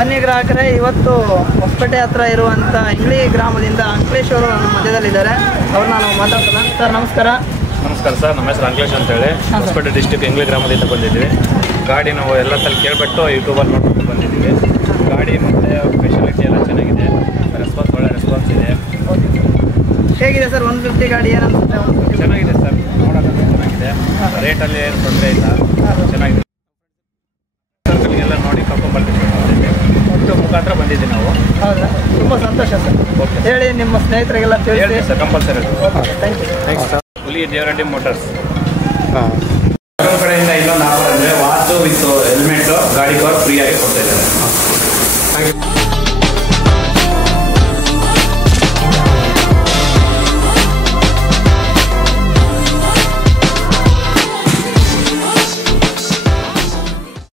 ಬನ್ನಿ ಗ್ರಾಹಕರೇ, ಇವತ್ತು ಹೊಸಪೇಟೆ ಹತ್ರ ಇರುವಂಥ ಇಂಗ್ಳಿ ಗ್ರಾಮದಿಂದ ಅಂಕಲೇಶ್ ಅವರು ನಮ್ಮ ಮಧ್ಯದಲ್ಲಿದ್ದಾರೆ. ಅವ್ರನ್ನ ನಾವು ಮಾತಾಡ್ಸೋಣ. ಸರ್ ನಮಸ್ಕಾರ. ನಮಸ್ಕಾರ ಸರ್, ನಮ್ಮ ಹೆಸರು ಅಂಕಲೇಶ್ ಅಂತೇಳಿ ಹೊಸಪೇಟೆ ಡಿಸ್ಟಿಕ್ ಇಂಗ್ಳಿ ಗ್ರಾಮದಿಂದ ಬಂದಿದ್ದೀವಿ. ಗಾಡಿ ನಾವು ಎಲ್ಲ ತಲೆ ಕೇಳಿಬಿಟ್ಟು ಯೂಟ್ಯೂಬಲ್ಲಿ ನೋಡ್ಬಿಟ್ಟು ಬಂದಿದ್ದೀವಿ. ಗಾಡಿ ಮತ್ತು ಫೆಸಿಲಿಟಿ ಎಲ್ಲ ಚೆನ್ನಾಗಿದೆ, ರೆಸ್ಪಾನ್ಸ್ ಒಳ್ಳೆ ರೆಸ್ಪಾನ್ಸ್ ಇದೆ. ಹೇಗಿದೆ ಸರ್ 150 ಗಾಡಿ? ಏನನ್ಸುತ್ತೆ? ಚೆನ್ನಾಗಿದೆ ಸರ್, ನೋಡೋಕ್ಕೆ ಚೆನ್ನಾಗಿದೆ, ರೇಟಲ್ಲಿ ಏನು ತೊಂದರೆ ಇಲ್ಲ, ಚೆನ್ನಾಗಿದೆ. ಸರ್ಕಲ್ಗೆಲ್ಲ ನೋಡಿ ಕರ್ಕೊಂಡ್ಬರ್ತೀವಿ, ಮುಖಾಂತರ ಬಂದಿದ್ದೀವಿ ನಾವು. ಹೌದಾ, ತುಂಬ ಸಂತೋಷ ಸರ್. ಓಕೆ, ಹೇಳಿ ನಿಮ್ಮ ಸ್ನೇಹಿತರಿಗೆಲ್ಲ ಹೇಳಿ ಸರ್, ಕಂಪಲ್ಸರಿ. Thank you. ಹುಲಿ ದೇವರಡ್ಡಿ ಮೋಟರ್ಸ್ ಕಡೆಯಿಂದ ಇನ್ನೊಂದು ಆಫರ್ ಅಂದರೆ ವಾಚು ವಿತ್ ಹೆಲ್ಮೆಟ್ಟು ಗಾಡಿ ಕವರ್ ಫ್ರೀಯಾಗಿ ಕೊಡ್ತಾ ಇದ್ದಾರೆ.